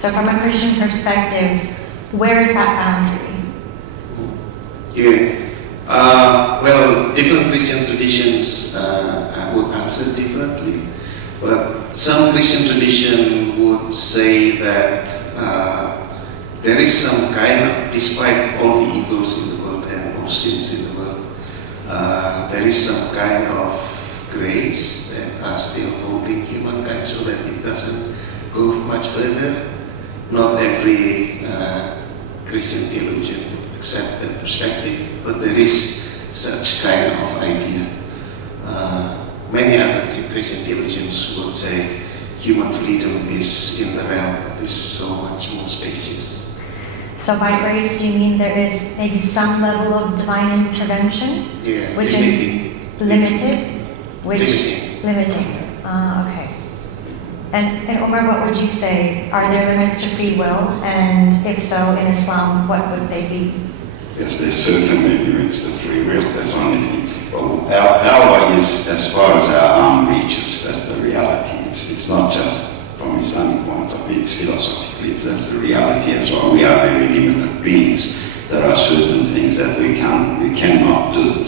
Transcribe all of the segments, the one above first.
So from a Christian perspective, where is that boundary? Yeah. Well, different Christian traditions would answer differently. But some Christian tradition would say that there is some kind of, despite all the evils in the world and all sins in the world, there is some kind of grace that are still holding humankind so that it doesn't go much further. Not every Christian theologian would accept that perspective, but there is such kind of idea. Many other Christian theologians would say human freedom is in the realm that is so much more spacious. So by grace, do you mean there is maybe some level of divine intervention? Yeah, which limiting. Limited? Which, limiting. Okay. And Omer, what would you say? Are there limits to free will? And if so, in Islam, what would they be? Yes, there's certainly limits to free will. That's one thing. Well, our power is as far as our arm reaches. That's the reality. It's not just from Islamic point of view, it's philosophically. That's the reality as well. We are very limited beings. There are certain things that we cannot do.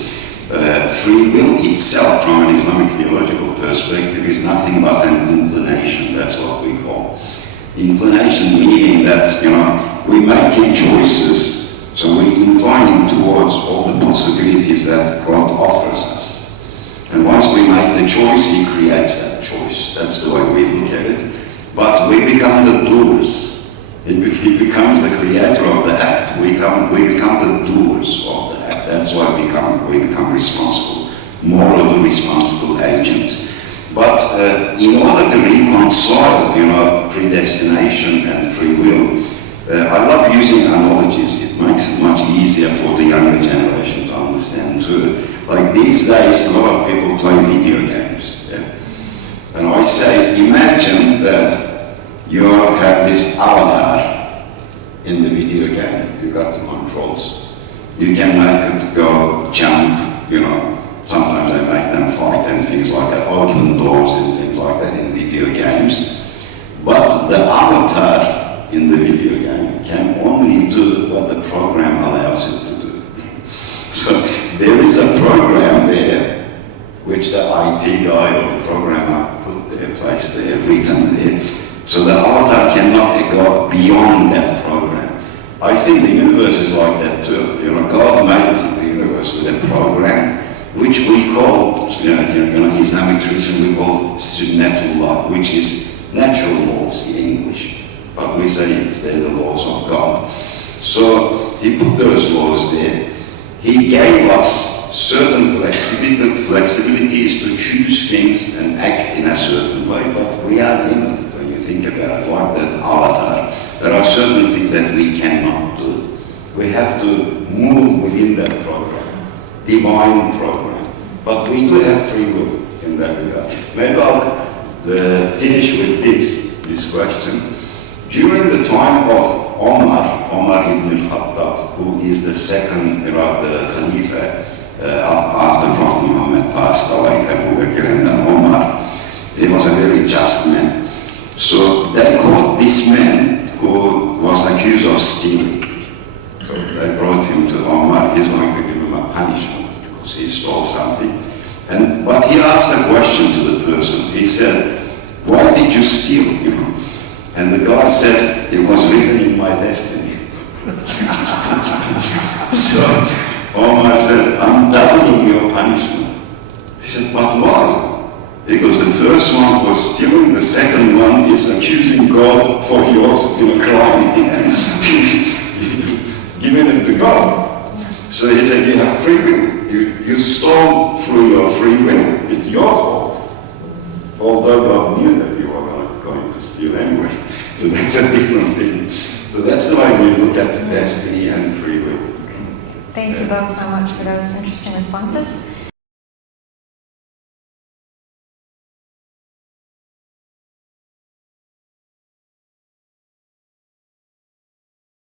Free will itself, from an Islamic theological perspective, is nothing but an inclination. That's what we call inclination, meaning that we're making choices. So we're inclining towards all the possibilities that God offers us. And once we make the choice, He creates that choice. That's the way we look at it. But we become the doers. He becomes the creator of the act. We become the doers of the act. That's why we become responsible, morally responsible agents. But in order to reconcile, predestination and free will, I love using analogies. It makes it much easier for the younger generation to understand too. Like these days, a lot of people play video games. Yeah? And I say, imagine that you have this avatar in the video game. You got the controls. You can make it go jump, sometimes they make them fight and things like that, open doors and things like that in video games. But the avatar in the video game can only do what the program allows it to do. So there is a program there which the IT guy or the programmer put there, placed there, written there. So the avatar cannot go beyond that program. I think the universe is like that too. God made the universe with a program which we call, Islamic tradition, we call sunnatullah, which is natural laws in English. But we say they're the laws of God. So He put those laws there. He gave us certain flexibilities to choose things and act in a certain way, but we are limited when you think about it, like that avatar. There are certain things that we cannot do. We have to move within that program, divine program. But we do have free will in that regard. Maybe I'll finish with this question. During the time of Omer ibn al-Khattab, who is the second, the Khalifa after Prophet Muhammad passed away, Abu Bakr and then Omer, he was a very just man. So they caught this man who was accused of stealing. So they brought him to Omer. He's going to give him a punishment because he stole something. But he asked a question to the person. He said, "Why did you steal?" And the guy said, "It was written in my destiny." So Omer said, "I'm doubling your punishment." He said, "But why?" Because the first one for stealing, the second one is accusing God for your crime. Giving it to God. So he said, "You have free will. You stole through your free will. It's your fault." Although God knew that you were not going to steal anyway. So that's a different thing. So that's the way we look at destiny and free will. Thank you both so much for those interesting responses.